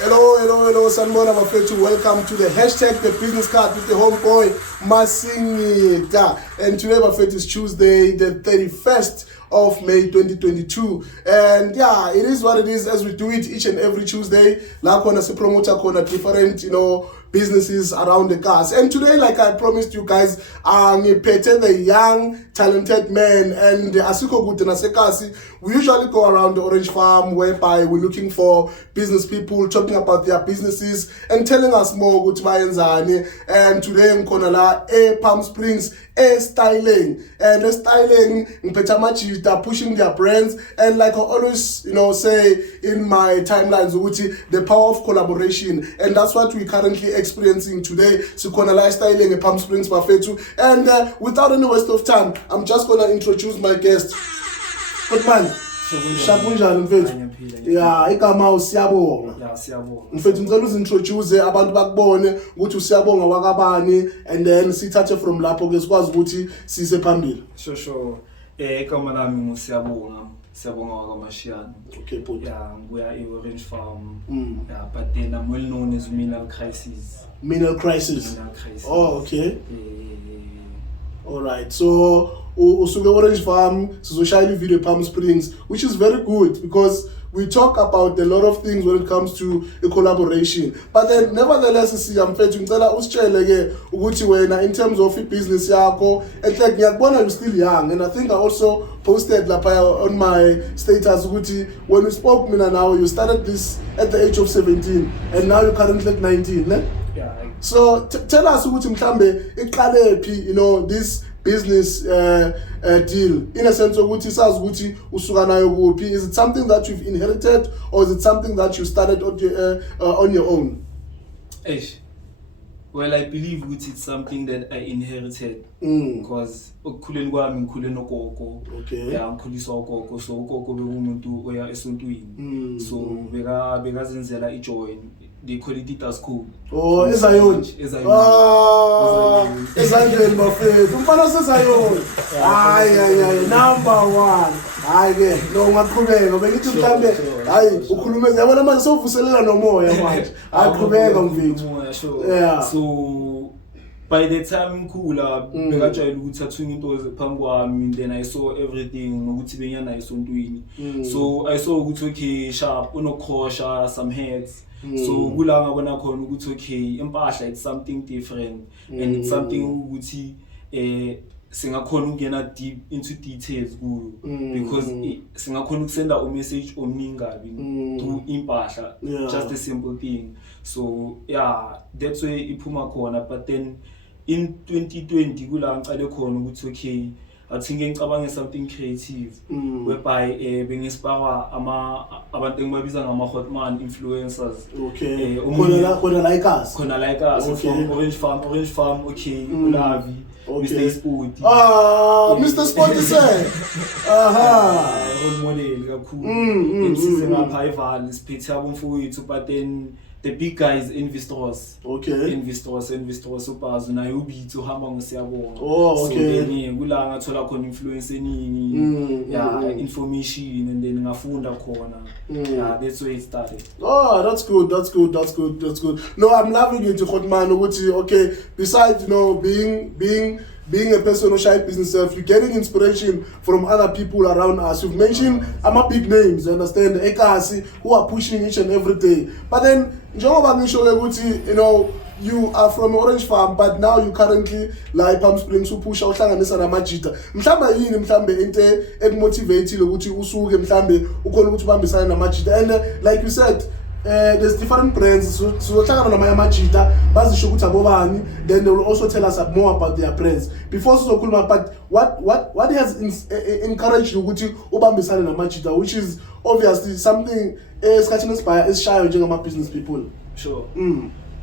Hello, Sanbona Mafetu. Welcome to the hashtag The Business Card with the homeboy Masingita. And today, Mafetu, is Tuesday, the 31st of May 2022. And yeah, it is what it is as we do it each and every Tuesday. La kona se promoter kona different, businesses around the cars. And today, like I promised you guys, ngiphethe the young, talented man, and asiko good nasekasi. We usually go around the Orange Farm whereby we're looking for business people talking about their businesses and telling us more good bayenzani. And today ngikona la Palm Springs styling and styling ngiphethe amajita pushing their brands, and like I always say in my timelines the power of collaboration, and that's what we currently experiencing today. Sikhona la styling in Palm Springs Bafethu, and without any waste of time, I'm just gonna introduce my guest. Good man. Shakunjani mfethu? Yeah, igama usiyabonga. Yeah, siyabonga. Mfethu ngicela uzintroduce abantu bakubone ukuthi usiyabonga wakabani, and then sithathe from lapho ke sikwazi ukuthi sise phambili. Sure. Igama lami ngusiyabonga. Siyabonga wakaMashiyane. Okay, good. Yeah, we are Orange Farm. Yeah, but then I'm well known as Menial Crisis. Menial Crisis. Menial Crisis. Oh, okay. All right. So usuke Orange Farm sizoshayela video Palm Springs, which is very good because we talk about a lot of things when it comes to a collaboration. But then nevertheless siyamfethu ngicela usitshele ke ukuthi wena in terms of business yakho, and like ngiyakubona you still young, and I think I also posted lapha on my status ukuthi when we spoke mina now you started this at the age of 17 and now you're currently at 19, ne? Yeah. So tell us ukuthi mhlambe iqale phi this business deal, in a sense ukuthi sazi ukuthi usuka nayo kuphi. Is it something that you've inherited or is it something that you started on your own? Well, I believe it's something that I inherited because ukukhuleni kwami ngikhule nogogo. Okay. Yeah, ngikhuliswa ugogo, so ugogo bekumuntu oya esontweni. So bekazenzela ijoin. They call it as school. Oh, ezayoni. Ezayoni bafethu. Umfana sezayoni. Hayi, number 1. Hayi ke, no ngaqhubeka. Bengithi mhlambe, hayi ukhulume yabona manje sovuselela nomoya manje. Aqhubeka mfethu. Yeah. So by the time ngikhula bekajayela ukuthi athunya into phambi kwami, then I saw everything nokuthi benyana esontweni. So I saw ukuthi okay, sharp unokhosha some heads. So kula ngabona khona ukuthi okay, impahla it's something different and it's something ukuthi singakhona ukungena deep into details kuyo because singakhona ukusenda a message omningabi through impahla, just a simple thing. So yeah, that's where iphuma khona. But then in 2020 kula ngicale khona ukuthi okay, I think ngicabanga something creative whereby bengispara abantu engibabiza ngama hotman influencers. Okay. Khona like us. Okay. From Orange Farm, okay, Ulavi, Mr. Sport. Mr. Sport is there. Role model kakhulu. Ngisize ngapha eVali siphethe abomfowethu, but then the big guys investors. Okay. Investors ubazi naye ubithu hamba ngosiyabonga. Oh, okay. So then kula ngathola khona influence eningi. Yeah, information, and then ngafunda khona. Yeah, that's where it started. Oh, that's good. No, I'm loving it, Khotman, ukuthi okay, besides being a person who shy business self, you're getting inspiration from other people around us. You've mentioned big names, you understand, Ekasi, who are pushing each and every day. But then, you are from Orange Farm, but now you currently like Palm Springs, who push out hlanganisa namajita. Mhlamba yini mhlambe into ekmotivate ukuthi usuke mhlambe ukhona ukuthi ubambisana namajita. And like you said, there's different brands, so hlangana namajita bazisho ukuthi abobani, then they will also tell us more about their brands. Before sizokhuluma, but what has encouraged you ukuthi ubambisane namajita, which is obviously something esikhathini esibhaya esishayo njengama business people. Sure.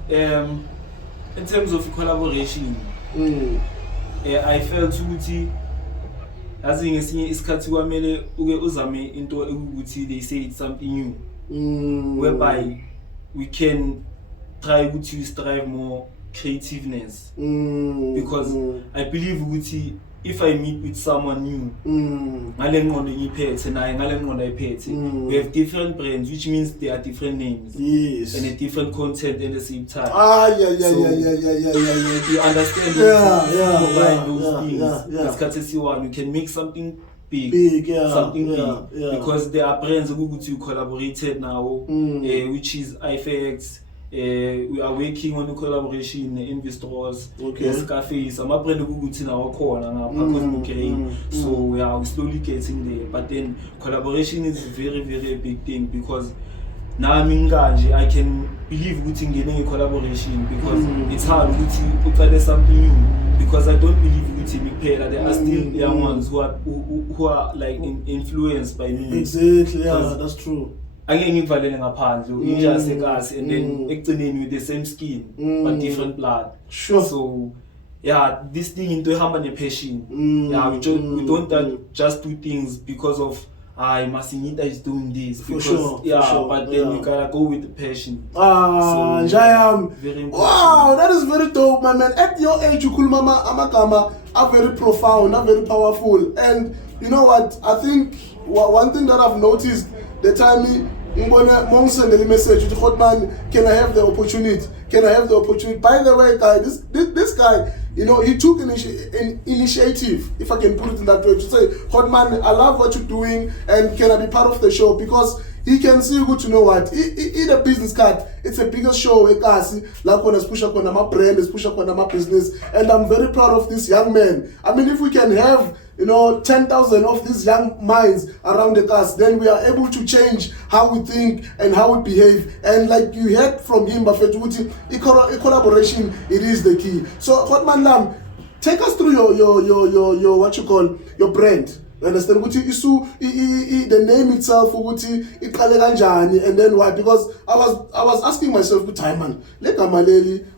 In terms of collaboration, I felt ukuthi azi ngesinye isikhathi kwamele uke uzame into ukuthi they say it's something new, whereby we can try to strive more creativeness, because I believe ukuthi if I meet with someone new, ngale ngqondo ngiphethe naye ngale ngqondo ayiphethe, we have different brands, which means there are different names. Yes. And a different content at the same time. Yeah. You understand combine those things. You can make something big, something big. Because there are brands that you collaborated now, which is iFX. We are working on a collaboration in investors, cafes. I'm a brand in our corner now, Kosmik. So we are slowly getting there. But then collaboration is very, very a big thing because now I can believe getting a collaboration because it's hard to try something new because I don't believe there are still young ones who are like influenced by me. Exactly, that's true. Angeke ngivalele ngaphandle injasekazi and then ekugcineni with the same skin but different blood. Sure. So this thing into ehamba nepassion. We don't just do things because of Masinita is doing this because but then you gotta go with the passion. Jayam. Very important. Wow, that is very dope, my man. At your age, you cool mama amakama are very profound, are very powerful. And you know what? I think one thing that I've noticed the time Mong send the message to Hotman, can I have the opportunity? Can I have the opportunity? By the way, guy, this guy, you know, he took an initiative, if I can put it in that way, to say, Hotman, I love what you're doing, and can I be part of the show? Because he can see good to know what. In a business card, it's a bigger show, like when I push up on my brand, push up on my business, and I'm very proud of this young man. I mean, if we can have 10,000 of these young minds around the cast, then we are able to change how we think and how we behave. And like you heard from him, a collaboration, it is the key. So, Hotman Lam, take us through your what you call your brand. You understand? The name itself, and then why? Because I was asking myself, good time, man.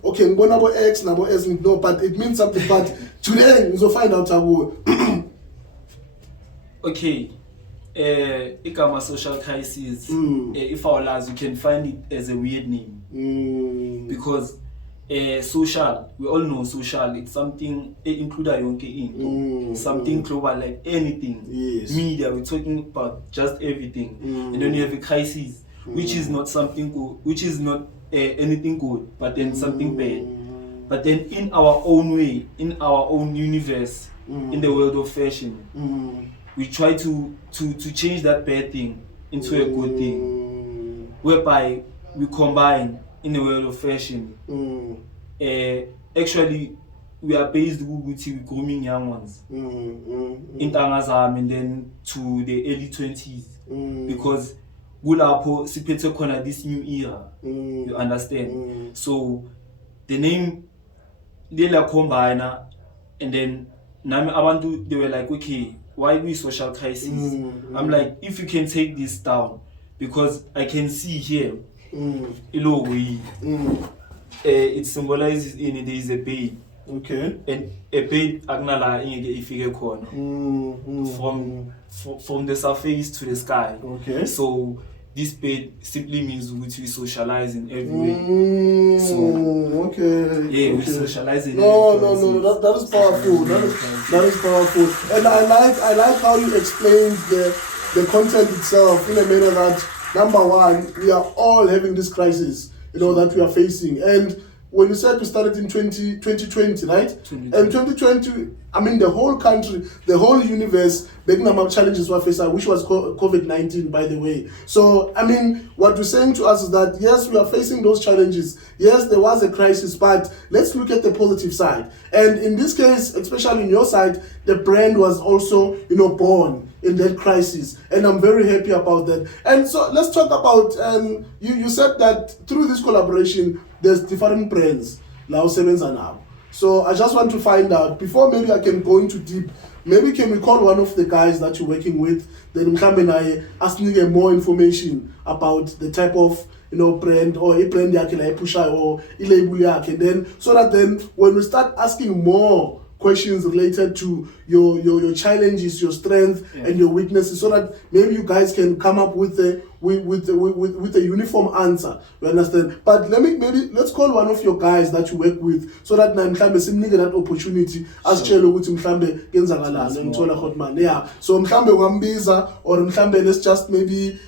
Okay, X, no, but it means something. But today, we'll find out how. Okay, igama social crisis. If our lives, you can find it as a weird name because social. We all know social. It's something include something global like anything. Yes. Media. We're talking about just everything, and then you have a crisis, which is not something good, which is not anything good, but then something bad. But then in our own way, in our own universe, in the world of fashion. We try to change that bad thing into a good thing, whereby we combine in the world of fashion. Actually, we are based with grooming young ones in Tangazam and then to the early 20s because Gulapo sipete kona this new era. You understand? So the name they la combiner and then Nami Abantu they were like, okay, why we social crisis? I'm like, if you can take this down, because I can see here, it symbolizes in it is a bait. Okay. And a bait agnala if you corner from the surface to the sky. Okay. So this bait simply means we socialize in every way. So we socialize in No, that is powerful. That is powerful. And I like how you explained the content itself in a manner that number one, we are all having this crisis, that we are facing. And when you said we started in 2020, right? 2020. And 2020, I mean, the whole country, the whole universe, big number of challenges were facing, which was COVID-19, by the way. So, I mean, what you're saying to us is that, yes, we are facing those challenges. Yes, there was a crisis, but let's look at the positive side. And in this case, especially in your side, the brand was also, born in that crisis. And I'm very happy about that. And so let's talk about, you said that through this collaboration, there's different brands, now Sevens and now. So I just want to find out, before maybe I can go into deep, maybe can we call one of the guys that you're working with, then come and I ask you more information about the type of brand or a brand pusha or a label, and then so that then when we start asking more questions related to your challenges, your strength, and your weaknesses, so that maybe you guys can come up with a uniform answer. You understand? But let's call one of your guys that you work with, so that mhlambe simnike that opportunity asitshele ukuthi mhlambe kenzakalani ngithola hotman. Yeah. So mhlambe ungambiza, or mhlambe let's just maybe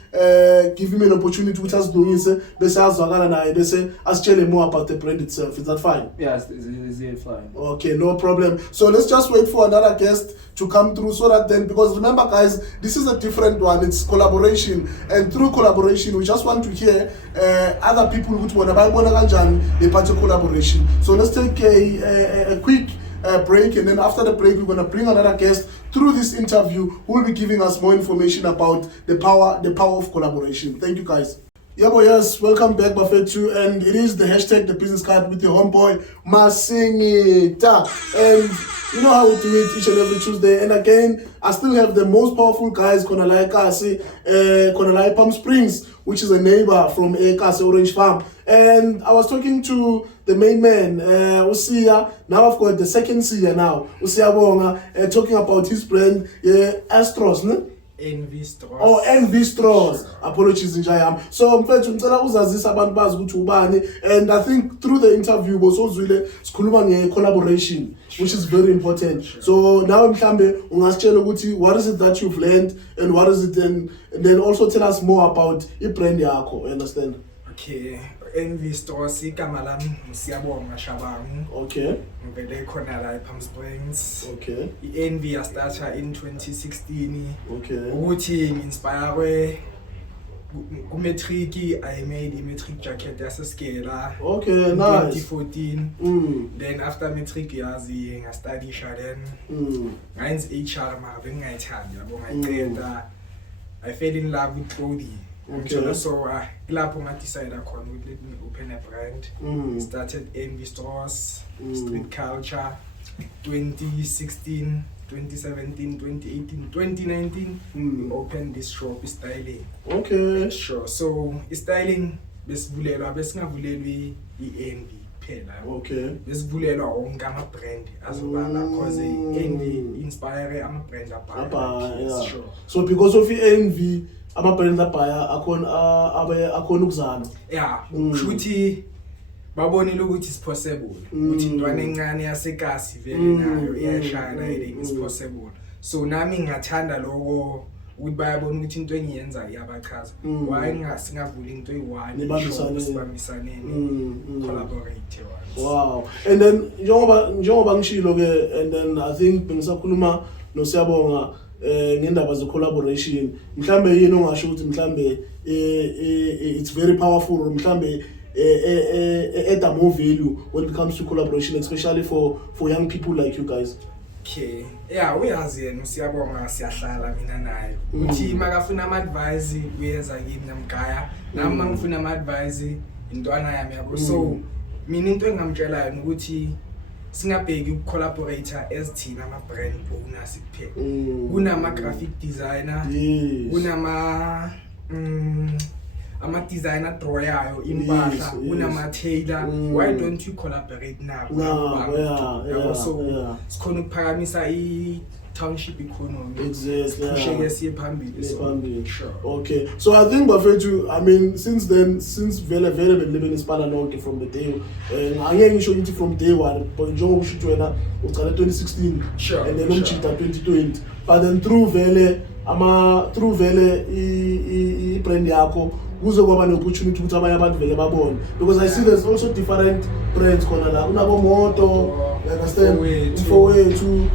give him an opportunity ukuthi asidungise bese azwakala naye bese asitshele more about the brand itself. Is that fine? Yes, it's fine. Okay, no problem. So let's just wait for another guest to come through, so that then, because remember guys, this is a different one, it's collaboration, and through collaboration we just want to hear other people who want to buy a part of collaboration. So let's take a quick break, and then after the break we're going to bring another guest through this interview who will be giving us more information about the power of collaboration. Thank you guys. Yeah, boy, yes, welcome back, Bafethu, and it is the hashtag the business card with your homeboy Masingita, and you know how we do it each and every Tuesday. And again, I still have the most powerful guys, Konalai Kasi, Konalai Palm Springs, which is a neighbor from Kasi Orange Farm. And I was talking to the main man, Usia. Now I've got the second Sia now, Usia Bonga, talking about his brand, Astros, ne? Envy Stores. Oh, Envy Stores. Sure. Apologies in Jayam. So mfethu ngicela uzazise abantu bazi ukuthi ubani, and I think through the interview bosozwile sikhuluma nge-collaboration, which is very important. Sure. So now mhlambe ungasitshela ukuthi what is it that you've learned, and what is it, and then also tell us more about i-brand yakho. Understand? Okay. Envy Stores igama lami Siyabonga Shabangu. Okay. Ngivele khona la ePalm Springs. Okay. I-Envy yastarta in 2016. Okay. Ukuthi ngi-inspire ku-matric, I made a matric jacket yaseskela. Okay, nice. 2014. Then after matric yazi ngastudisha then ngayenza HR mara bengingayithandi yabo ngayiqeda. I fell in love with clothing. Okay. So lapho nga-decide khona ukuthi let me open a brand. Started Envy Stores, Street Culture, 2016, 2017, 2018, 2019. We opened this shop, styling. Okay. Sure. So styling besingavulelwi i-Envy phela. Okay. Besivulelwa wonke ama-brand azobala, because i-Envy inspire ama-brand abhala. Yeah. Sure. So because of i-Envy, ama-brand abhaya akhona ukuzana. Yeah, kushuthi babonile ukuthi it's possible. Ukuthi intwana encane yasekasi vele nayo iyashaya, it's possible. So nami ngathanda lokho ukuthi bayabona ukuthi into engiyenza iyabachaza. Why singavuli into eyi-one sibambisaneni, collaborate. Wow. And then njengoba ngishilo ke, and then I think bengisakhuluma noSiyabonga ngendaba ze collaboration, mhlambe yini ongasho ukuthi mhlambe it's very powerful, or mhlambe add more value when it comes to collaboration, especially for young people like you guys? Okay. Yeah, uyazi yena uSiyabonga siyahlala mina naye. Uthi makafuna ama-advice uyeza kimi namgaya, nami mangifuna ama-advice intwana yami yabo. So mina into engamtshela ukuthi singabheki ukucollaborator as thina ama-brand owners kuphela. Kunama-graphic designer, ama-designer drawayo impahla, kunama-tailor. Why don't you collaborate nabo? So sikhona ukuphakamisa i-township economy. Exactly. Pusheke siye phambili. Sure. Okay. So I think Bafethu, I mean, since vele benilebe nispana nonke from the day, angeke ngisho ukuthi from day one, but njengoba usho wena uqala 2016, sure, and then umchita 2020, but then through vele i-brand yakho kuze kwaba ne-opportunity ukuthi abanye abantu vele babone, because I see there's also different brands khona la, unabomoto, you understand, Mfowethu.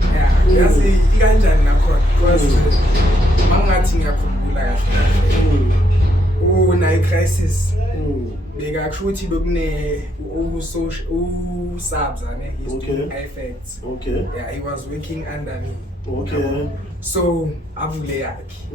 Yazi ikanjani nakhona, because mangathi ngiyakhumbula kahle una-crisis bekakusho ukuthi bekune usabzane effects. Okay. Yeah, he was working under me. Okay. So avule yakhe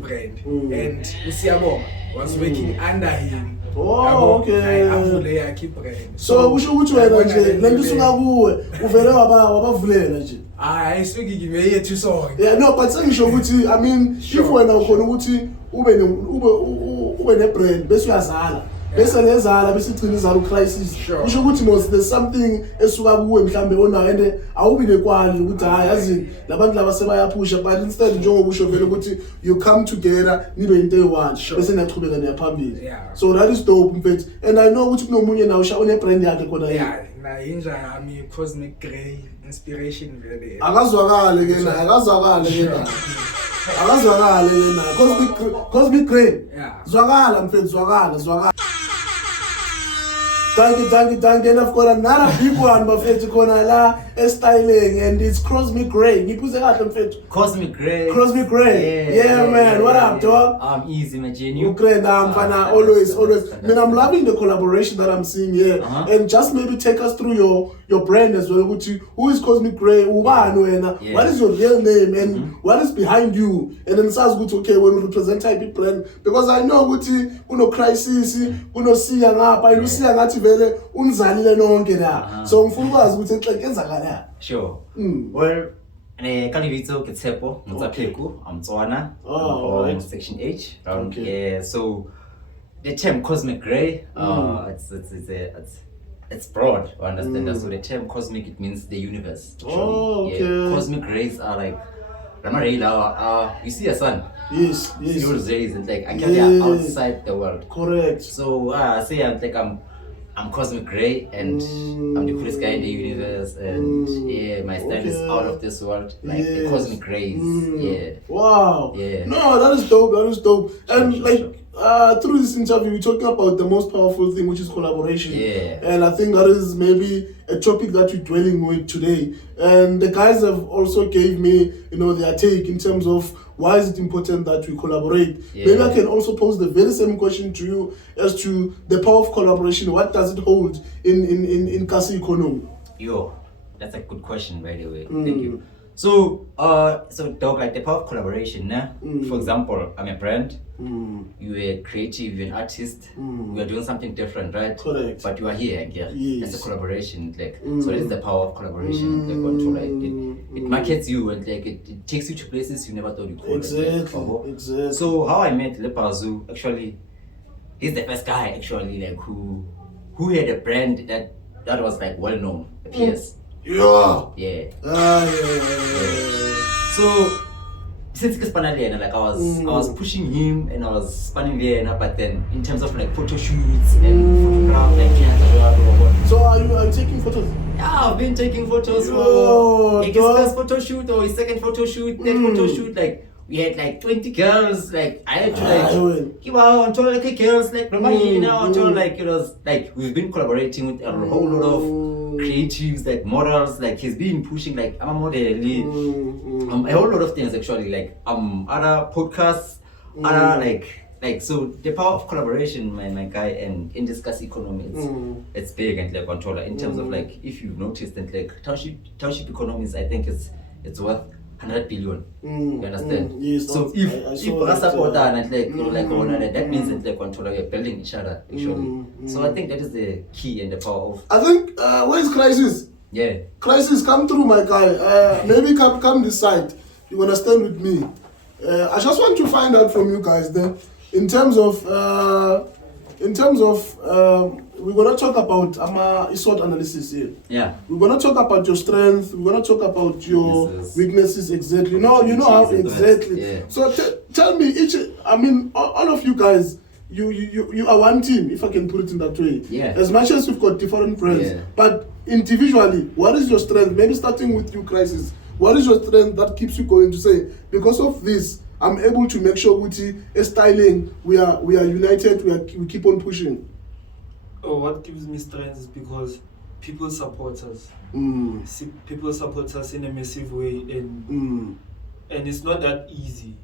brand, and uSiyabonga was working under him. Oh, okay. Avule yakhe brand. So usho ukuthi wena nje lento usuka kuwe uvele wabavulela nje. Hayi suki kimi yethu sonke. Yeah, no, but sengisho ukuthi, I mean, if wena ukhona ukuthi ube ne brand bese uyazala, bese lezala bese igcina izala crisis Sure. kusho ukuthi mos there's something esuka kuwe mhlambe onayo and awubi nekwali ukuthi hayi yazi labantu laba sebayaphusha but instead njengoba usho vele ukuthi you come together nibe into eyi-one bese niyachubeka niyaphambili. Yeah. So that is dope mfethu and I know ukuthi kunomunye nawo une brand yakhe khona yini. Yeah, na inja yami Kosmik Grey inspiration vele. Akazwakale ke naye Cosmic Grey. Yeah. Zwakala mfethu zwakala. Thank you. And I've got another big one bafethu khona la styling and it's Cosmic Grey. Ngiphuze kahle mfethu. Cosmic Grey. Yeah, man. What up, dog? I'm easy, man. You great, Fana, always. I mean, I'm loving the collaboration that I'm seeing here. And just maybe take us through your brand as well. Who is Cosmic Grey? What is your real name? And what is behind you? And then it sounds good, okay, when we represent type of brand. Because I know uno crisis, uno siya ngapha, uno siya ngathi vele unzalile nonke la. So ngifuna ukwazi ukuthi enhle enzakala. Sure. Well, Kalivito Ketsepo, Mutsapeku, I'm Tswana. Right. Section H. Okay. Yeah, so the term Cosmic Grey, it's broad, you understand? So the term cosmic, it means the universe. Oh, okay. Yeah, cosmic rays are like, you see a sun. Yes. See those rays, and like actually are outside the world. Correct. So I say I'm Cosmic Grey and I'm the coolest guy in the universe and yeah, my style is out of this world, like the Cosmic Rays. Yeah. Wow. Yeah. No, that is dope. And Sure. through this interview, we're talking about the most powerful thing, which is collaboration. Yeah. And I think that is maybe a topic that we're dwelling with today. And the guys have also gave me, their take in terms of why is it important that we collaborate. Yeah. Maybe I can also pose the very same question to you as to the power of collaboration. What does it hold in Kasi economy? Yo, that's a good question, by the way. Thank you. So dog, like the power of collaboration, for example, I'm a brand, you are creative, you're an artist, we are doing something different, right? Correct. But you are here, yeah. Yes. That's a collaboration, like so this is the power of collaboration, it markets you and like it takes you to places you never thought you could. Exactly. So how I met Lepazu, actually, he's the first guy actually like who had a brand that was like well known, the PS. Yeah. Yeah. Yeah. So since Kispanaliana, like I was pushing him and I was spanning Vienna, but then in terms of like photo shoots and photograph, like So are you taking photos? yeah, I've been taking photos Yo, like his first photo shoot or his second photo shoot, third photo shoot, like we had like 20 girls, like I had to give out until like girls like until like it was like we've been collaborating with a whole lot of creatives, like models, like he's been pushing like I'm a model, a whole lot of things actually, like other podcasts, other like so the power of collaboration, my guy, and in this gas economy, it's big and like controller in terms of like if you've noticed that like township economies, I think it's worth 100 billion. You understand? Yes. So if support and that means that like controller we're building each other actually. So I think that is the key and the power of. I think where is Crisis? Yeah. Crisis, come through, my guy. Maybe come this side. You understand with me? I just want to find out from you guys then, in terms of we're gonna talk about SWOT analysis here. Yeah. We're gonna talk about your strength. We're gonna talk about your weaknesses exactly. You know how exactly. Yeah. So tell me all of you guys. You are one team, if I can put it in that way. Yeah. As much as we've got different brands, but individually, what is your strength? Maybe starting with you, Crisis. What is your strength that keeps you going to say, because of this, I'm able to make sure with styling, we are united, we keep on pushing. Oh, what gives me strength is because people support us. See, people support us in a massive way, and it's not that easy.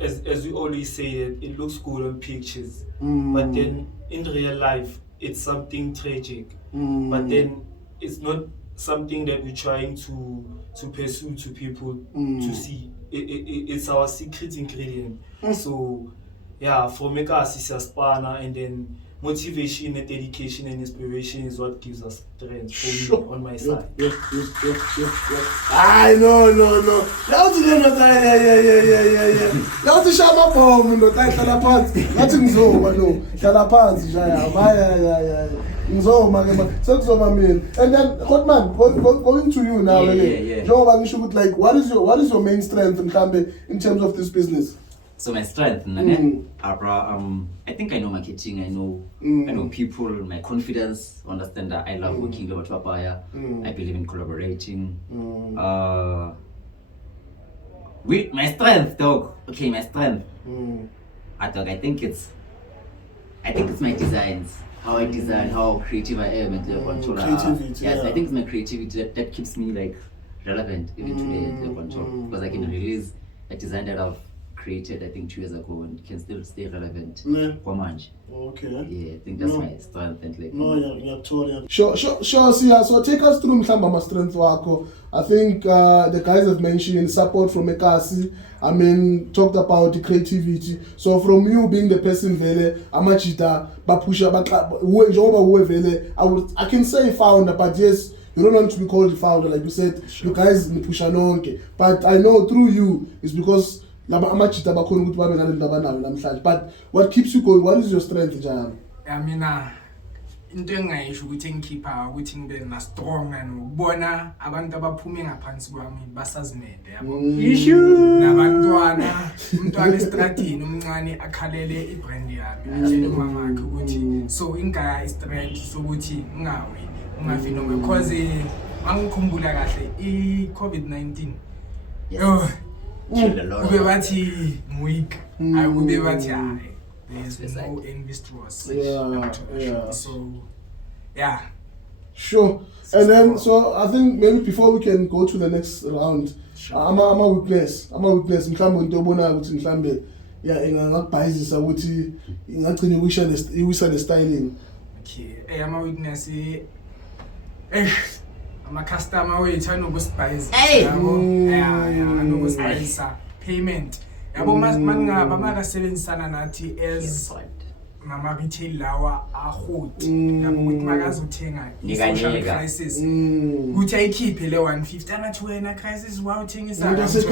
As we always say, it looks good on pictures, but then in real life, it's something tragic. But then it's not something that we're trying to pursue to people to see. It's our secret ingredient. So yeah, for make us is a spanner, and then motivation and dedication and inspiration is what gives us strength for Sure. me on my side. Yep. Hayi no. Lawuthi le ndoda yeah. Lawuthi shaya amabhomu ndoda ayihlala phansi. Ngathi ngizoma no. Hlala phansi nje ya. Ngizoma ke manje. Sekuzoma mina. And then Kosmik, going to you now. Yeah. Njengoba ngisho ukuthi like what is your main strength mhlambe in terms of this business? So my strength, I think I know marketing, I know people, my confidence, understand that I love working with Wapaya. I believe in collaborating. With my strength, dog. Okay, my strength. I think it's my designs. How I design, how creative I am, and creativity. Yes, I think it's my creativity that keeps me like relevant even today at the control, because I can release a design that I've created I think 2 years ago and can still stay relevant. Okay. Yeah, I think that's my strength and like. Sure. So take us through mhlamba ma strength wakho. I think the guys have mentioned support from Ekasi. I mean, talked about the creativity. So from you being the person vele amajita bapusha njengoba vele I can say founder, but yes, you don't want to be called the founder like you said. Sure. You guys nipusha nonke. But I know through you is because amajita bakhona ukuthi babe nale ndaba nayo namhlanje. But what keeps you going? What is your strength njani? Mina into engayisho ukuthi engikhipha ukuthi ngibe na strong nokubona abantu abaphume ngaphansi kwami basazimede yabo. Nabantwana umntwana estradini omncane akhalele ibrand yami atshele umama wakhe ukuthi so ingaya istrength sokuthi ungafi noma because angikhumbula kahle i-COVID-19 kube bathi weak akube bathi hayi there's no investors. Yeah. So yeah. Sure. And then so I think maybe before we can go to the next round, I'm a weakness mhlawumbe into obona ukuthi mhlawumbe ingakubhayizisa ukuthi ingagcina iwisa ne styling. Okay. Ama weakness ama customer wethu anokusibize. Anokusibize payment. Yabo mangaba makasebenzisana nathi as mama retail lawa ahoti yabo ukuthi makazothenga social crisis ukuthi ayikhiphe le 150 angathi wena crisis wawuthengisa because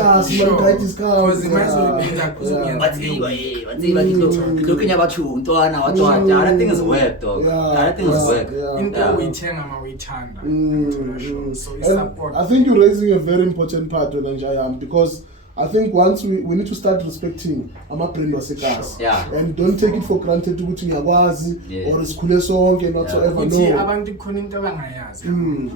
mazoyenza kuzokuyenza watsiba lokho nyabathu ntwana watwa that thing is work dog. That thing is work. Into uyithenga mawuyithanda. So support. I think you're raising a very important part when Njayam, because I think once we need to start respecting ama-brand waseKasi. Yeah. And don't take it for granted ukuthi ngiyakwazi or isikhule sonke whatsoever. No. Abantu khona into abangayazi.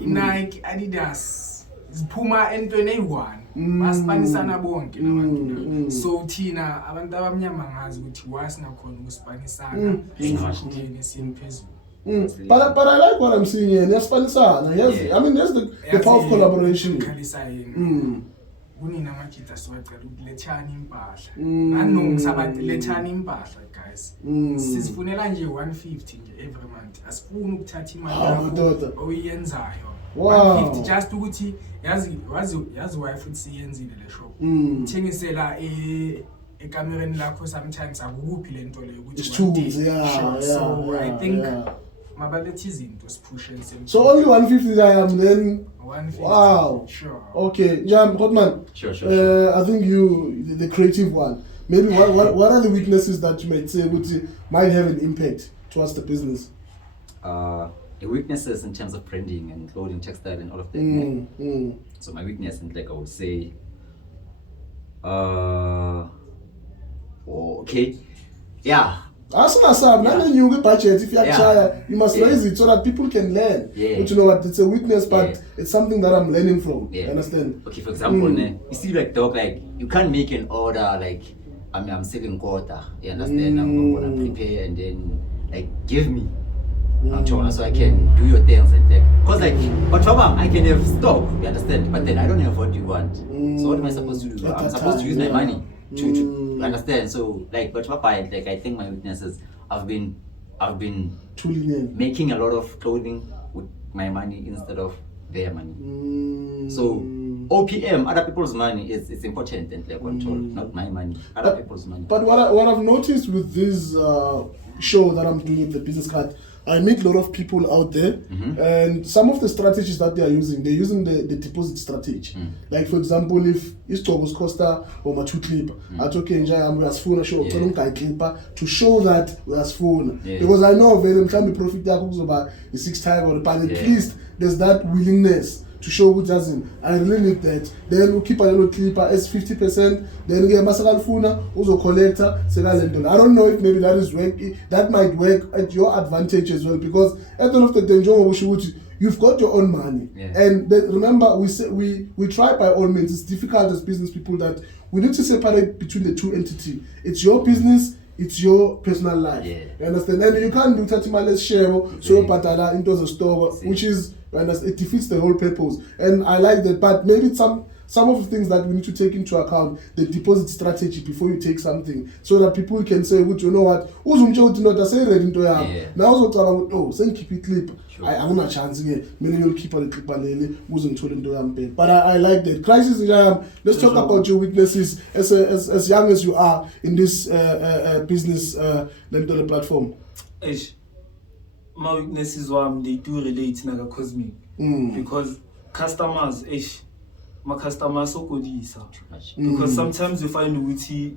Nike, Adidas ziphuma entweni eyi-1 basipanisana bonke nabantu. So thina abantu abamnyama ngazi ukuthi wasingakhona ukusipanisana engashintsheni simphezulu. But I like what I'm seeing here. Niyasipanisana. Yes. I mean, there's the power of collaboration. Kunina majita siwacela ukulethana impahla nanongisabantu lethana impahla guys sisifunela nje 150 nje every month asifuni ukuthatha imali yakho oyenzayo 150 just ukuthi yazi wife uthi siyenzile le shop thengisela ekamereni lakho sometimes akukuphi lento leyo ukuthi so I think mabalethe izinto sipushe so only 150 then 150. Wow. Sure. Okay, Jam Kosmik. Sure. I think you, the creative one. Maybe what are the weaknesses that you might say might have an impact towards the business? The weaknesses in terms of branding and clothing, textile, and all of that. So my weakness, and like I would say, okay, yeah. As soon as you budget, if you have you must raise it so that people can learn. But you know what, it's a weakness, but it's something that I'm learning from. You understand? Okay, for example, you see like dog, like you can't make an order like I'm selling quarter. You understand? I'm gonna prepare and then like give me. So I can do your things and like, cause like, but I can have stock. You understand? But then I don't have what you want. So what am I supposed to do? I'm supposed to use my money. To understand, so like, but like I think my weaknesses, I've been making a lot of clothing with my money instead of their money. So OPM, other people's money, it's important and like control, not my money, other people's money. But what I've noticed with these show that I'm doing with the business card, I meet a lot of people out there, and some of the strategies that they're using the deposit strategy. Like for example, if Istogos Costa or Matu Clipper, I took Njaya we as phone show Clipper to show that we as phone. Because I know very much profit about the 6 times, but at least there's that willingness to show who doesn't. I really need that. Then we keep a little clipper as 50%. Then we get Masakal Funa, also collector, Segal. I don't know if maybe that might work at your advantage as well, because at the end of the day, you've got your own money. And remember, we try by all means. It's difficult as business people that we need to separate between the two entities. It's your business, it's your personal life. You understand? And you can't do 30 miles share, so patala into the store, which is, it defeats the whole purpose. And I like that, but maybe some of the things that we need to take into account, the deposit strategy before you take something, so that people can say, you know what, now send keep it clip. I have no chance here. Menial keep on the clip but I like that. Crisis, let's talk about your weaknesses as young as you are in this business platform. My weaknesses they do relate to Kosmik because customers, my customers so good because sometimes you find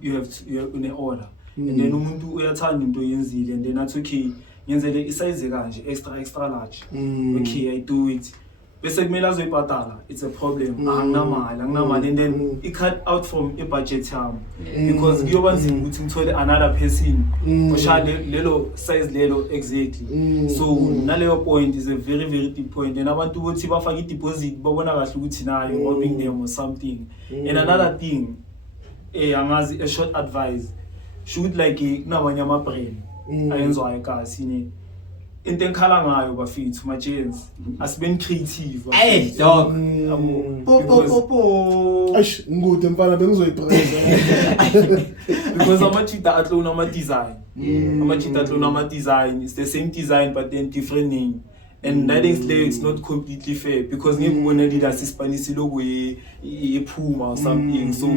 you have an order and then umuntu uyathanda into yenzile and then that's okay. Yenzele isize kanje extra large. Okay, I do it. Bese kumele azoyibhadala. It's a problem. Anginamali and then it cut out from a budget yami because kuyoba nzima ukuthi ngithole another person oshaya lelo size lelo exactly. So naleyo point is a very very deep point and abantu bothi bafaka i-deposit babona kahle ukuthi nayo robbing them or something. And another thing angazi a short advice should like kunabanye ama-brand ayenzwayo kasi into engikhala ngayo bafethu ma-gens asibeni creative hey dog ngikude mfana bengizoyipreza because amachita atlona ama-design amachita atlona ama-design it's the same design but then different name and that is there it's not completely fair because ngikubona leaders isipanish logo yephuma or something so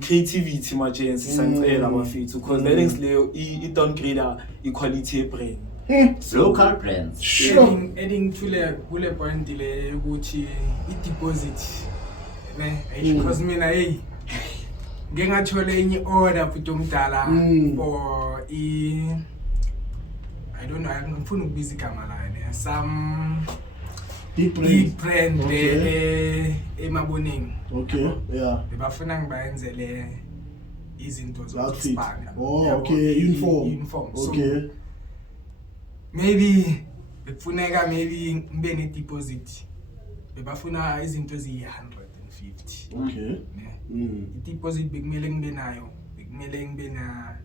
creativity ma-gens isangicela bafethu because that is there it downgrade equality brand. Local brands. Sure. Adding to the point le ukuthi i-deposit because mina ngeke ngathole enye order futhi omdala for I don't know ngifuna ukubiza igama la some big brand emaboneni. Okay, yeah. Bebafuna ngibayenzele izinto zokuspana. Okay, uniform. Okay. So, maybe bekufuneka maybe ngibe ne deposit bebafuna izinto eziyi-150. Okay. I-deposit bekumele ngibe nayo bekumele ngibe na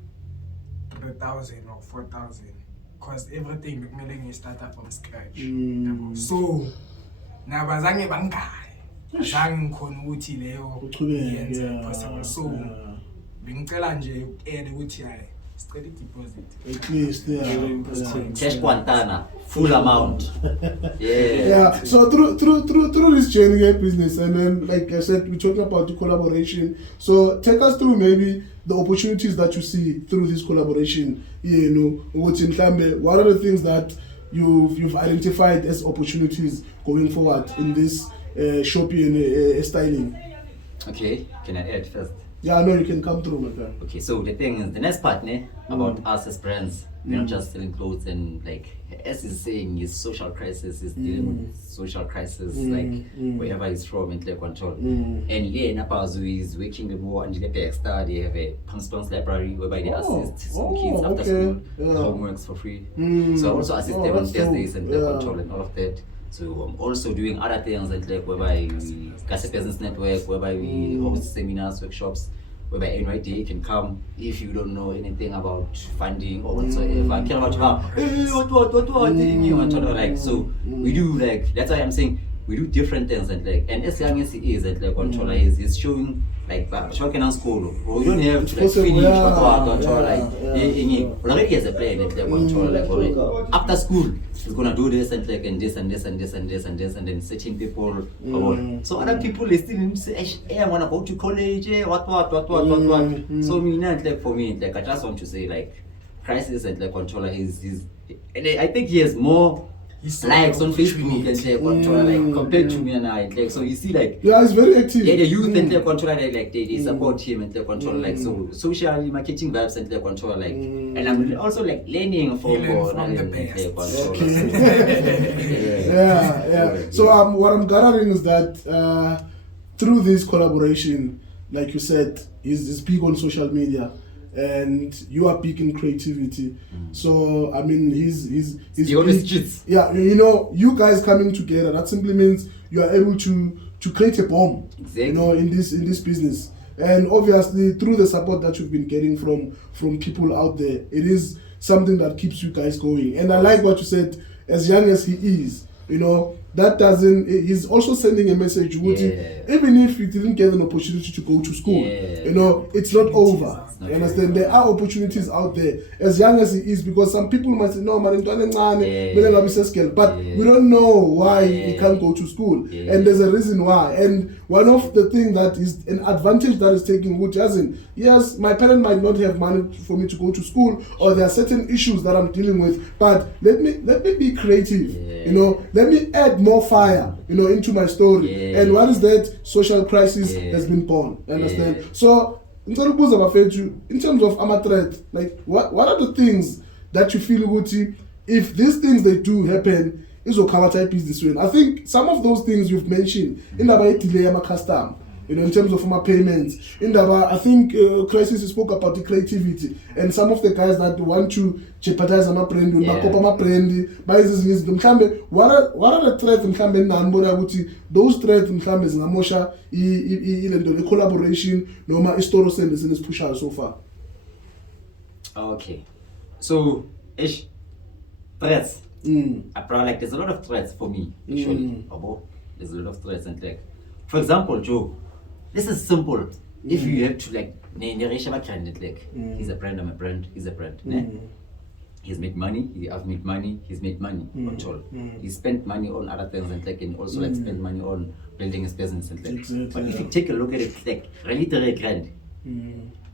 3,000 or 4,000 because everything bekumele ngiyi-starta from scratch. So nabazange bangayi azange ngikhona ukuthi leyo yenze possible so bengicela nje uku-add ukuthi hayi steady deposit. At least, Cash Quantana, full amount. Yeah. So through this journey of business, and then like I said, we talked about the collaboration. So take us through maybe the opportunities that you see through this collaboration. You know, what's in Klambe, what are the things that you've identified as opportunities going forward in this shopping and styling? Okay, can I add first? Yeah, no, you can come through, my friend. Okay, so the thing is, the next part about us as brands, we're not just selling clothes and like, as he's saying, is social crisis, is dealing with social crisis, like wherever he's from and like control. And Napazu is working the more and the extra, they have a Pangstons library whereby they assist some kids after school, homeworks for free. So I also assist them on Thursdays and the control and all of that. So I'm also doing other things like whereby we Grxy Business Network, whereby we host seminars, workshops, whereby NYD can come if you don't know anything about funding or whatsoever. Care about what like so we do like that's why I'm saying we do different things and as young as he is controller is showing like showing on school or you don't have to like finish already as a plan controller after school we're gonna do this and like and this and this and this and this and this and then searching people so other people listening say I wanna go to college what so me not like for me like I just want to say like crisis and like controller and I think he has more likes on Facebook and like controller like compared to me and I like, so you see like it's very active. Yeah, the youth and the controller they support him and the controller like, so social marketing vibes and the controller like, and I'm also like learning from the best. Yeah. So what I'm gathering is that through this collaboration, like you said, is big on social media, and you are big in creativity. So I mean, he's big. Yeah, you know, you guys coming together, that simply means you are able to create a bomb. Exactly. You know, in this business, and obviously through the support that you've been getting from people out there, it is something that keeps you guys going. And I like what you said. As young as he is, you know, that doesn't. He's also sending a message. Even if you didn't get an opportunity to go to school, you know, it's not over. You understand? There are opportunities out there. As young as he is, because some people might say, no, man, but we don't know why he can't go to school, and there's a reason why. And one of the things that is an advantage that is taking, which hasn't. Yes, my parent might not have money for me to go to school, or there are certain issues that I'm dealing with. But let me be creative. You know, let me add more fire, you know, into my story. And what is that? Social crisis has been born. Understand? So, in terms of threat, like what are the things that you feel good if these things they do happen is okay type business win? I think some of those things you've mentioned in the delay my custom, you know, in terms of my payments. In the I think Crisis spoke about the creativity and some of the guys that want to jeopardize my brand, what are the threats those threats zingamosha the collaboration noma istoro sende sinisiphushayo so far? Okay, so threats. Like there's a lot of threats for me actually. There's a lot of threats and like, for example, Joe, this is simple. If you have to like, he's a brand, I'm a brand, he's a brand. He's made money, I've made money, he's made money. He spent money on other things and like, and also like spend money on building his business and like. Exactly. But if you take a look at it, like really 3 grand,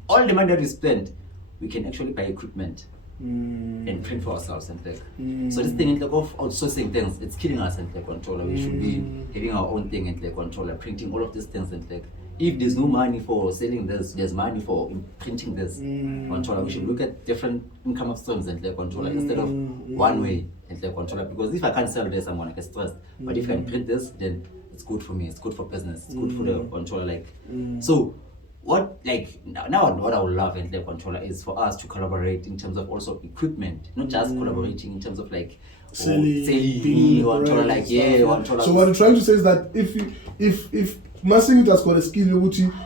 all the money that we spend, we can actually buy equipment and print for ourselves and like. So this thing like of outsourcing things, it's killing us and like controller. We should be having our own thing and like controller, printing all of these things and like. If there's no money for selling this, there's money for printing this controller. We should look at different income streams and like controller instead of one way and like controller. Because if I can't sell this, I'm gonna get stressed. But if I can print this, then it's good for me. It's good for business. It's good for the controller. Like so, what like now what I would love and like controller is for us to collaborate in terms of also equipment, not just collaborating in terms of like selling controller like controller. So what I'm trying to say is that if Masing has got a skill,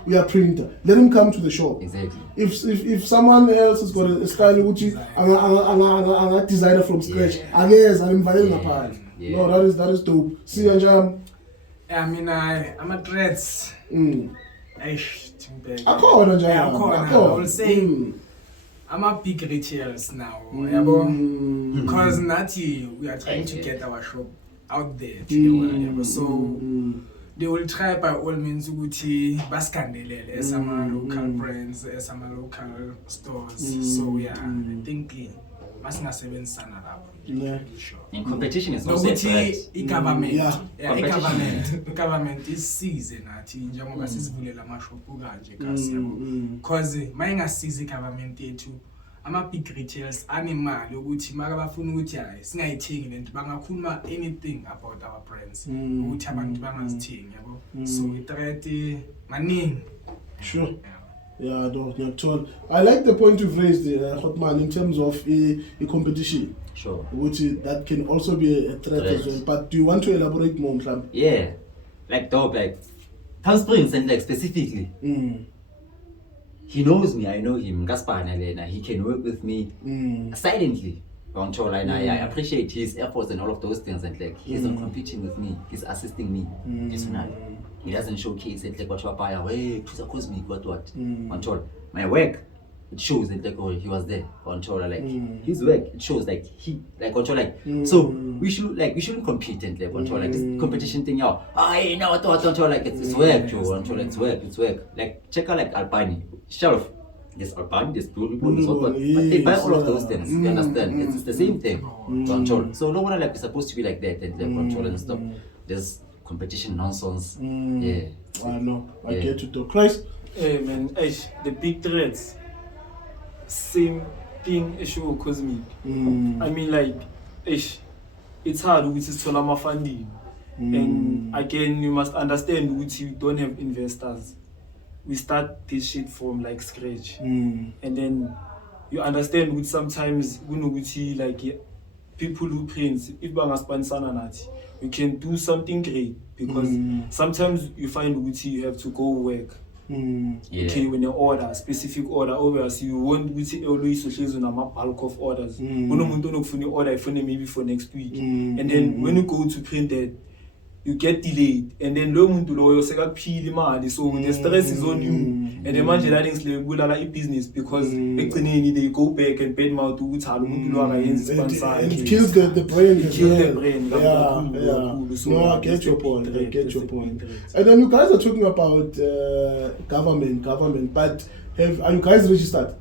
we are printer. Let him come to the shop. Exactly. If someone else has got a style, I'm a designer from scratch. I guess I'm inviting a part. No, that is dope. See, Anjam. I mean, I'm a threats. I call Anjam. I will say I'm a big retailers now. Because we are trying to get our shop out there. So they will try by all means ukuthi baskandelele some local brands, some local stores. So I think masingasebenzisana lapho. And competition is also a threat. Government isize nathi njengoba sizivulela amashop kanje kasi yabo. Because mayingasiza igovernment yethu ama big retailers anemali ukuthi maka bafuna ukuthi hayi singayithengi lento bangakhuluma anything about our brands ukuthi abantu bangazithengi yabo. So i-threat maningi. Sure. Yeah, not all. I like the point you've raised, Hotman, in terms of a competition. Sure. Which that can also be a threat as well. But do you want to elaborate more, Mklam? Yeah, like dope, like Palm Springs and like specifically. He knows me, I know him. Gaspar Nalena, he can work with me silently. And I appreciate his efforts and all of those things. And like he's not competing with me, he's assisting me personally. He doesn't showcase it like what you are hey, Kosmik, what. My work, it shows that like he was there. Like his work, it shows like he like so we shouldn't compete and like this competition thing now. I know what like it's work, Joe. It's work. Like check out like Albani. Shelf. there's Alban, there's Blue Ribbon, there's what, but they buy all of those things. You understand? It's the same thing. Control. So no one like is supposed to be like that and like control and stuff. There's competition nonsense. Yeah. I know. I get you though. Christ. Hey man, the big threats. Same thing issue with Kosmik. I mean like, it's hard with this Solama funding. And again, you must understand that you don't have investors. We start this shit from like scratch. And then you understand with sometimes like people who prints, if banga sponsor nati, you can do something great because sometimes you find you have to go work. Okay, when you order specific order, obviously you want always social on a bulk of orders. Order maybe for next week, and then when you go to print it, you get delayed, and then lo muntu loyo sekaphi imali, so the stress is on you, and the manje that things like business because they go back and bad mouth ukuthi lo muntu lo akayenzi sponsor. It kills the brain. It kills the brain. Yeah. No, I get your point. I get your point. And then you guys are talking about government, but are you guys registered?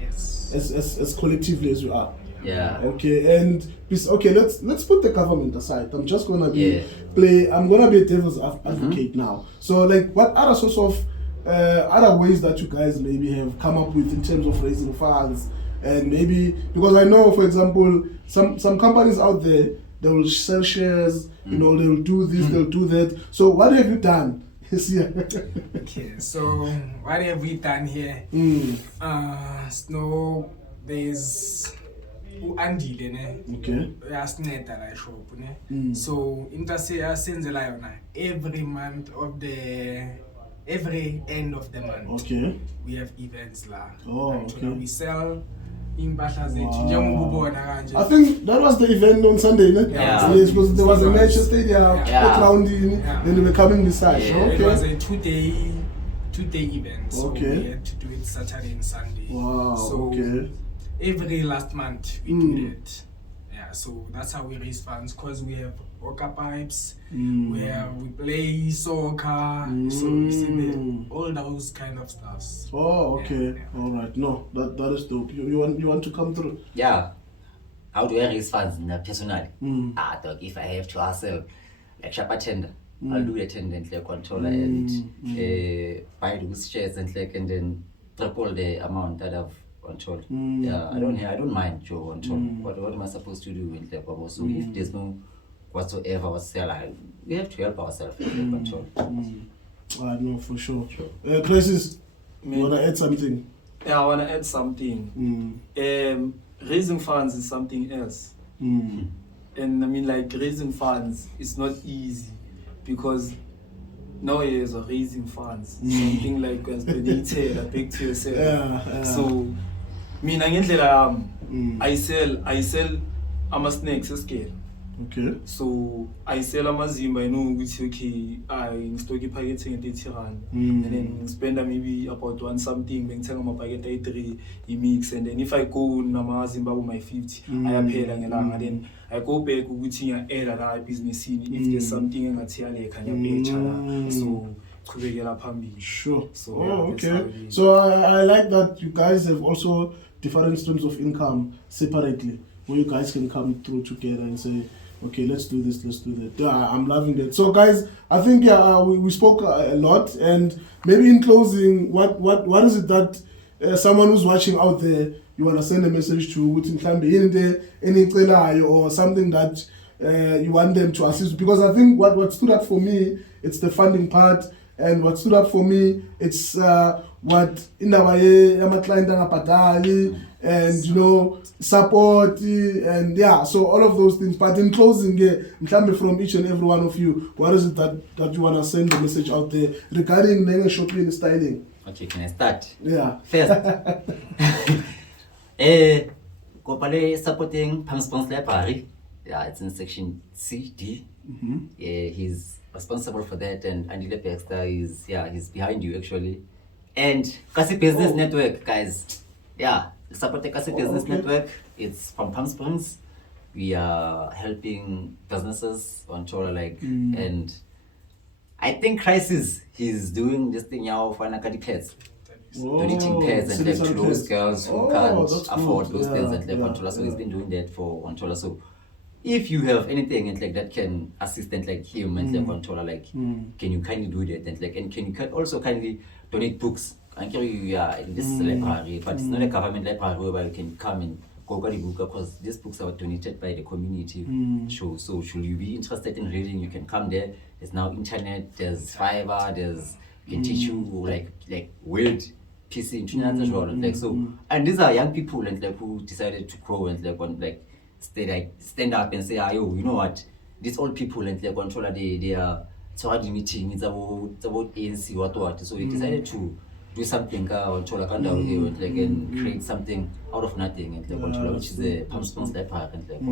Yes. As collectively as you are. Yeah. Okay, and let's put the government aside. I'm just gonna I'm gonna be a devil's advocate now. So like, what other sorts of other ways that you guys maybe have come up with in terms of raising funds, and maybe because I know, for example, some companies out there, they will sell shares, you know, they'll do this, they'll do that. So what have you done? Okay, so what have we done here? So there's Andile ne. Okay. Uyasinceda la shop ne. So into siyasenzela yona every month of every end of the month. Okay. We have events la. Oh, okay. We sell impahla zethu njengokubona kanje. I think that was the event on Sunday, ne? Yeah. Yes, because there was a match stadium, ground in, then they were coming this side. Yeah. Okay. It was a two-day event. So Okay. we had to do it Saturday and Sunday. Wow. So okay. every last month we do that. Yeah, so that's how we raise funds because we have orca pipes, we play soccer, so we see all those kind of stuffs. Oh, okay. Yeah. All right. No, that is dope. You want to come through? Yeah. How do I raise funds personally? Dog, if I have to hustle, like shop a tender, I'll do the tender like controller and buy those shares and then triple the amount that I've controlled. Yeah, I don't mind Joe control. What am I supposed to do in the bubble? So if there's no whatsoever was sell, we have to help ourselves in control. I know for sure. Crisis, you wanna add something? Yeah, I wanna add something. Raising funds is something else. And I mean, like, raising funds is not easy because nowadays are raising funds. Something like as donated, a big to yourself. Yeah. So, mina ngendlela I sell ama-snacks escale. Okay. So I sell amazimba, I know which okay, I stock a packet at 80 rand, and then spend maybe about one something, then tell my packet 3 mix, and then if I go namazimba with my 50, I pay and then I go back with a business if there's something in a tiale can so sure. So okay. So I like that you guys have also different streams of income separately, where you guys can come through together and say, okay, let's do this, let's do that. Yeah, I'm loving that. So guys, I think we spoke a lot, and maybe in closing, what is it that someone who's watching out there, you want to send a message to, or something that you want them to assist? Because I think what stood up for me, it's the funding part, and what stood up for me, it's what in the client and you know, support and yeah, so all of those things. But in closing, from each and every one of you, what is it that you want to send the message out there regarding Nenge shopping and styling? Okay, can I start? Yeah. First, Kopale supporting Pam Sponsor Library. Yeah, it's in section CD. Yeah, he's responsible for that, and Andy Lepexter he's behind you actually. And Kasi Business Network, guys. Yeah, support the Kasi Business Network. It's from Palm Springs. We are helping businesses on tour, like, and I think Crisis, he's doing this thing now for Nakadi Pets. donating pads and like to sanitary those pads. girls who Oh, can't that's afford good. those Yeah, things and like yeah, controller. So he's yeah. been doing that for controller. So if you have anything and like that can assist and like him and like controller, like can you kindly do that and like, and can you also kindly donate books? I'm sure you are in this library, but it's not a government library where you can come and go get the book, because these books are donated by the community. So should you be interested in reading, you can come there. There's now internet, there's fiber, there's can teach you like weird PC internet as well. Like so, and these are young people and like who decided to grow and like want like stand up and say, yo, you know what? These old people and like controller they are so hard meeting. It's about ANC what. So he decided to do something controller like and create something out of nothing and like controller, which is a Palm Springs Park and like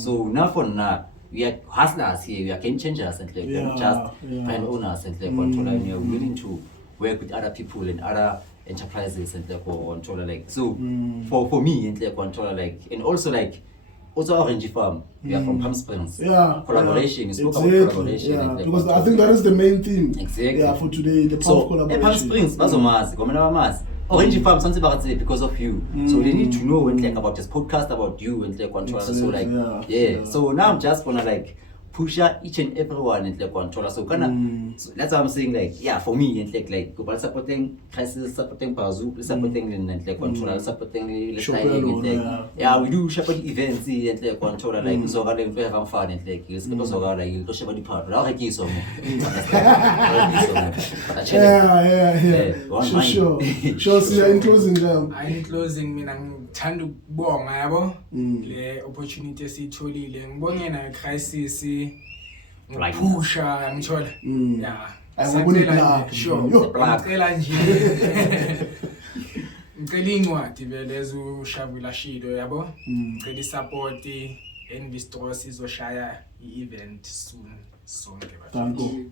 so now for now. We are hustlers here, we are game changers and like we're not just brand owners and like controller. We are willing to work with other people and other enterprises and like controller like so for me and like controller like, and also like Orange Farm, we are from Palm Springs. Collaboration, you spoke about collaboration and like because I think that is the main theme. Exactly. Yeah, for today, the so collaboration. Palm Springs, Orange Farm, something about it because of you. So they need to know and like about this podcast about you and like controller. So like so now I'm just gonna like push out each and everyone and like controller. So so that's what I'm saying, like for me and like global supporting crisis, supporting Bazoo, supporting and like controller, supporting and we do shepherd events and like controller like so we have fun and like you like you shepherd part. Now I so Sure. See, in closing them. In closing, mina ngithanda ukubonga yabo le opportunity esitholile. Ngibonge na crisis ngipusha ngithola. Ngicela nje. Ngicela incwadi vele ezushavula shido yabo. Ngicela support investors izoshaya i-event soon sonke bafethu.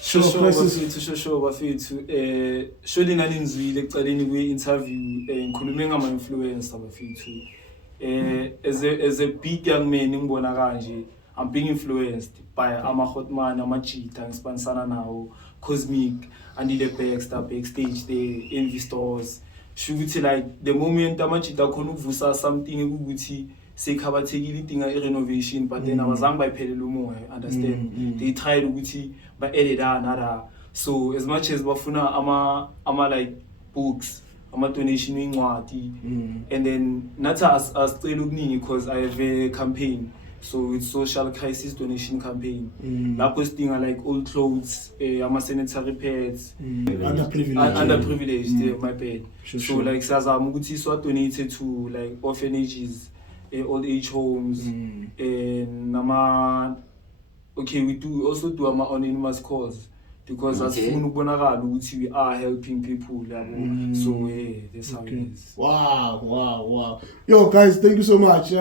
Sure bafethu surely naninizwile ekuqaleni kwe-interview ngikhulume ngama-influencer bafethu as a big young man ngibona kanje I'm being influenced by ama-hotman, ama-cheetah ngispanisana nawo, Kosmik, andile backstage there, envy stores. Shukuthi like the moment ama-cheetah khona ukuvusa something ukuthi sekhabathekile idinga i-renovation, but then abazange bayiphelele umoya, understand? They tried ukuthi ba-edit another. So as much as bafuna ama like books, ama-donation incwadi, and then nathi asicela okuningi because I have a campaign. So it's social crisis donation campaign. Lapho sidinga like old clothes, ama-sanitary pads, underprivileged, my bad. So like siyazama ukuthi siwa-donate to like orphanages, old age homes, and we also do anonymous calls because asifuna ukubonakala ukuthi we are helping people. So that's how it is. Wow. Yo guys, thank you so much.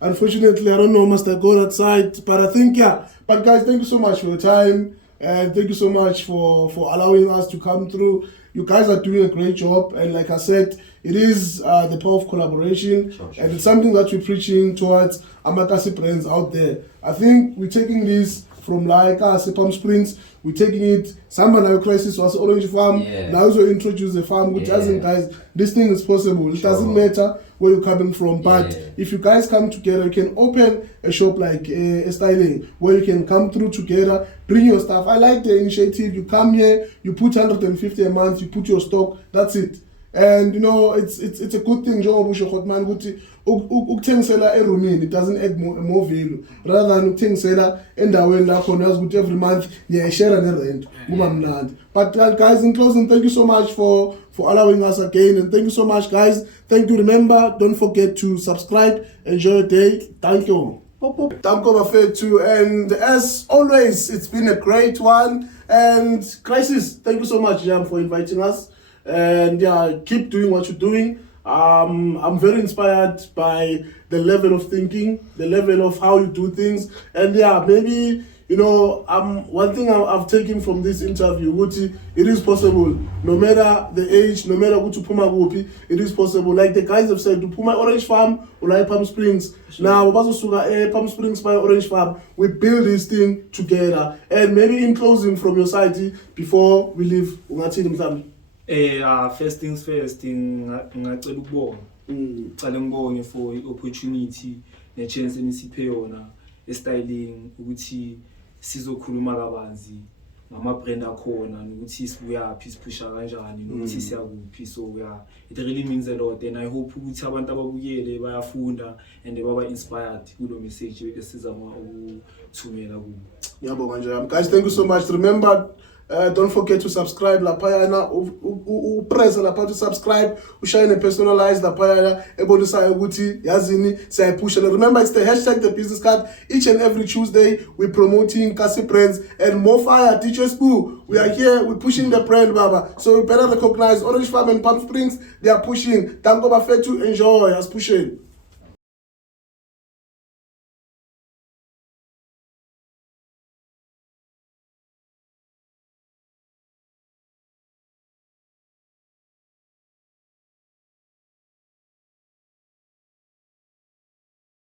Unfortunately, I don't know, must I go outside, but I think but guys, thank you so much for your time, and thank you so much for allowing us to come through. You guys are doing a great job, and like I said, it is the power of collaboration, and it's something that we're preaching towards Amakasi brands out there. I think we're taking this from like us, Palm Springs, we're taking it. Somebody crisis was Orange Farm. Now also introduce the farm, which doesn't, guys. This thing is possible. It doesn't matter where you're coming from, but if you guys come together, you can open a shop like a styling where you can come through together, bring your stuff. I like the initiative. You come here, you put 150 a month, you put your stock. That's it. And you know, it's a good thing. It doesn't add more value rather than ukuthengisela endaweni lapho nazi ukuthi every month share rent kuba mnandi. But guys, in closing, thank you so much for allowing us again, and thank you so much guys. Thank you. Remember, don't forget to subscribe. Enjoy your day. Thank you. And as always, it's been a great one. And Crisis, thank you so much, Jam, for inviting us. And keep doing what you're doing. I'm very inspired by the level of thinking, the level of how you do things. And maybe, one thing I've taken from this interview, it is possible. No matter the age, no matter what Puma Gupi, it is possible. Like the guys have said, to Puma Orange Farm or like Palm Springs. Now, Palm Springs by Orange Farm, we build this thing together. And maybe in closing from your side, before we leave, First things first, ngicela ukubonga. Ngicela ngibonge for i-opportunity ne-chance enisiphe yona e-styling ukuthi sizokhuluma kabanzi ngama-brand akhona nokuthi sibuyaphi siphusha kanjani nokuthi siyakuphi. So yeah, it really means a lot and I hope ukuthi abantu ababukele bayafunda and baba inspired kulo message esizama ukuthumela kubo. Ngiyabonga nje. Guys, thank you so much. Remember, don't forget to subscribe laphayana press lapha to subscribe ushayine personalize laphayana ebonisayo ukuthi yazini siyayipusha. Remember, it's the hashtag the business card. Each and every Tuesday we're promoting Kasi brands and more fire. DJ Spoo, we are here, we're pushing the brand, baba, so we better recognize Orange Farm and Palm Springs. They are pushing. Tango Bafetu, enjoy us pushing.